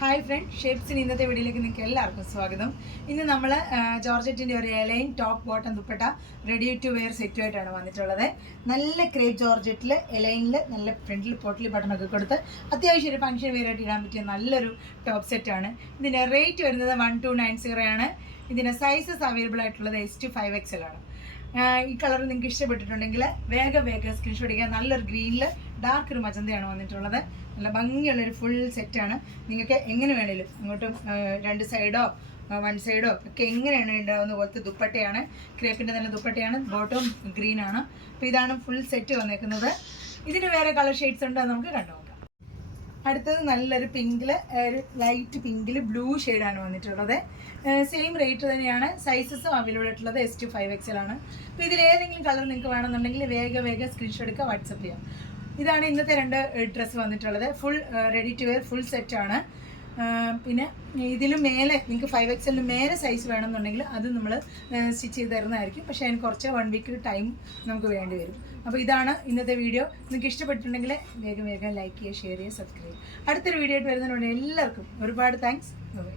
Hi front, ഷേപ്സിന് ഇന്നത്തെ വീഡിയോയിലേക്ക് നിങ്ങൾക്ക് എല്ലാവർക്കും സ്വാഗതം. ഇന്ന് നമ്മൾ ജോർജറ്റിൻ്റെ ഒരു A line top bottom dupatta ready to wear സെറ്റുമായിട്ടാണ് വന്നിട്ടുള്ളത്. നല്ല ക്രേപ്പ് ജോർജറ്റിൽ എലൈനിൽ നല്ല ഫ്രണ്ടിൽ പൊട്ടിൽ ബട്ടണൊക്കെ കൊടുത്ത് അത്യാവശ്യം ഒരു ഫംഗ്ഷൻ വെയർ ആയിട്ട് ഇടാൻ പറ്റിയ നല്ലൊരു ടോപ്പ് സെറ്റാണ്. ഇതിൻ്റെ റേറ്റ് വരുന്നത് 1290 ആണ്. ഇതിൻ്റെ സൈസസ് അവൈലബിൾ ആയിട്ടുള്ളത് S to 5XL ആണ്. ഈ കളർ നിങ്ങൾക്ക് ഇഷ്ടപ്പെട്ടിട്ടുണ്ടെങ്കിൽ വേഗം സ്ക്രീൻഷോട്ട് അടിക്കുക. നല്ലൊരു ഗ്രീനിൽ ഡാർക്ക് ഒരു മജന്തയാണ് വന്നിട്ടുള്ളത്. നല്ല ഭംഗിയുള്ളൊരു ഫുൾ സെറ്റാണ്. നിങ്ങൾക്ക് എങ്ങനെ വേണേലും അങ്ങോട്ടും രണ്ട് സൈഡോ വൺ സൈഡോ ഒക്കെ എങ്ങനെയാണ് ഉണ്ടാകുന്ന പോലത്തെ ദുപ്പട്ടയാണ്. ക്രേപ്പിൻ്റെ തന്നെ ദുപ്പട്ടയാണ്. ബോട്ടം ഗ്രീനാണ്. അപ്പോൾ ഇതാണ് ഫുൾ സെറ്റ് വന്നേക്കുന്നത്. ഇതിന് വേറെ കളർ ഷെയ്ഡ്സ് ഉണ്ടോ നമുക്ക് കണ്ടു നോക്കാം. അടുത്തത് നല്ലൊരു പിങ്കിൽ, ഒരു ലൈറ്റ് പിങ്കിൽ ബ്ലൂ ഷെയ്ഡാണ് വന്നിട്ടുള്ളത്. സെയിം റേറ്റ് തന്നെയാണ്. സൈസസും അവൈലബിൾ ആയിട്ടുള്ളത് S to 5XL ആണ്. അപ്പോൾ ഇതിലേതെങ്കിലും കളർ നിങ്ങൾക്ക് വേണമെന്നുണ്ടെങ്കിൽ വേഗം സ്ക്രീൻഷോട്ട് എടുക്കുക, വാട്സപ്പ് ചെയ്യാം. ഇതാണ് ഇന്നത്തെ രണ്ട് ഡ്രസ്സ് വന്നിട്ടുള്ളത്. ഫുൾ റെഡി ടു വെയർ ഫുൾ സെറ്റാണ്. പിന്നെ ഇതിലും മേലെ നിങ്ങൾക്ക് 5XL മേലെ സൈസ് വേണമെന്നുണ്ടെങ്കിൽ അത് നമ്മൾ സ്റ്റിച്ച് ചെയ്ത് തരുന്നതായിരിക്കും. പക്ഷേ അതിന് കുറച്ച് 1 വീക്ക് ടൈം നമുക്ക് വേണ്ടി വരും. അപ്പോൾ ഇതാണ് ഇന്നത്തെ വീഡിയോ. നിങ്ങൾക്ക് ഇഷ്ടപ്പെട്ടിട്ടുണ്ടെങ്കിൽ വേഗം ലൈക്ക് ചെയ്യുക, ഷെയർ ചെയ്യുക, സബ്സ്ക്രൈബ് ചെയ്യുക. അടുത്തൊരു വീഡിയോ ആയിട്ട് വരുന്നതിനോട് എല്ലാവർക്കും ഒരുപാട് താങ്ക്സ്. ബൈ.